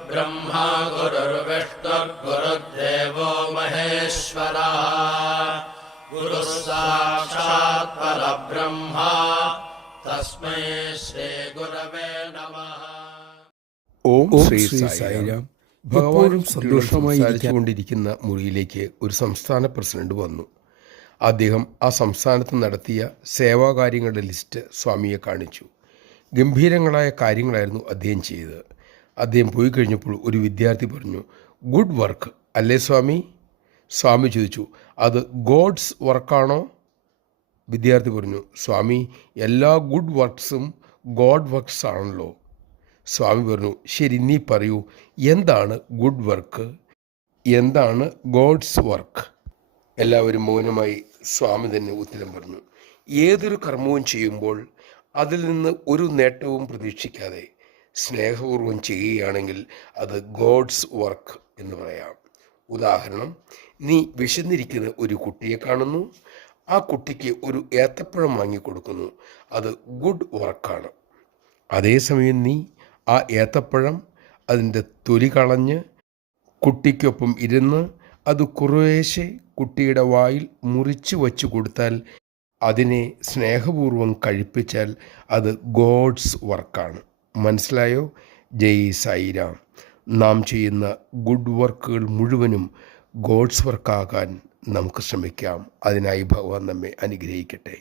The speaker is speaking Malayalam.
गुरुर्ब्रह्मा गुरुर्विष्णुर्गुरुर्देवो महेश्वरः गुरुः साक्षात् परब्रह्मा तस्मै श्रीगुरवे नमः. ഓം ശ്രീ സായിരാം. ഭഗവാനും സംസാരിച്ചുകൊണ്ടിരിക്കുന്ന മുറിയിലേക്ക് ഒരു സംസ്ഥാന പ്രസിഡന്റ് വന്നു. അദ്ദേഹം ആ സംസ്ഥാനത്ത് നടത്തിയ സേവാകാര്യങ്ങളുടെ ലിസ്റ്റ് സ്വാമിയെ കാണിച്ചു. ഗംഭീരങ്ങളായ കാര്യങ്ങളായിരുന്നു അദ്ദേഹം ചെയ്തത്. അദ്ദേഹം പോയി കഴിഞ്ഞപ്പോൾ ഒരു വിദ്യാർത്ഥി പറഞ്ഞു, ഗുഡ് വർക്ക് അല്ലേ സ്വാമി? സ്വാമി ചോദിച്ചു, അത് ഗോഡ്സ് വർക്കാണോ? വിദ്യാർത്ഥി പറഞ്ഞു, സ്വാമി, എല്ലാ ഗുഡ് വർക്ക്സും ഗോഡ് വർക്ക്സ് ആണല്ലോ. സ്വാമി പറഞ്ഞു, ശരി, നീ പറയൂ, എന്താണ് ഗുഡ് വർക്ക്, എന്താണ് ഗോഡ്സ് വർക്ക്? എല്ലാവരും മൗനമായി. സ്വാമി തന്നെ ഉത്തരം പറഞ്ഞു, ഏതൊരു കർമ്മവും ചെയ്യുമ്പോൾ അതിൽ നിന്ന് ഒരു നേട്ടവും പ്രതീക്ഷിക്കാതെ സ്നേഹപൂർവ്വം ചെയ്യുകയാണെങ്കിൽ അത് ഗോഡ്സ് വർക്ക് എന്ന് പറയാം. ഉദാഹരണം, നീ വിശന്നിരിക്കുന്ന ഒരു കുട്ടിയെ കാണുന്നു, ആ കുട്ടിക്ക് ഒരു ഏത്തപ്പഴം വാങ്ങിക്കൊടുക്കുന്നു, അത് ഗുഡ് വർക്കാണ്. അതേസമയം നീ ആ ഏത്തപ്പഴം അതിൻ്റെ തൊലി കളഞ്ഞ് കുട്ടിക്കൊപ്പം ഇരുന്ന് അത് കുറേശ്ശെ കുട്ടിയുടെ വായിൽ മുറിച്ച് വച്ച് കൊടുത്താൽ, അതിനെ സ്നേഹപൂർവ്വം കഴിപ്പിച്ചാൽ അത് ഗോഡ്സ് വർക്കാണ്. മനസ്സിലായോ? ജയ് സായിരാം. നാം ചെയ്യുന്ന ഗുഡ് വർക്കുകൾ മുഴുവനും ഗോഡ്സ് വർക്കാകാൻ നമുക്ക് ശ്രമിക്കാം. അതിനായി ഭഗവാൻ നമ്മെ അനുഗ്രഹിക്കട്ടെ.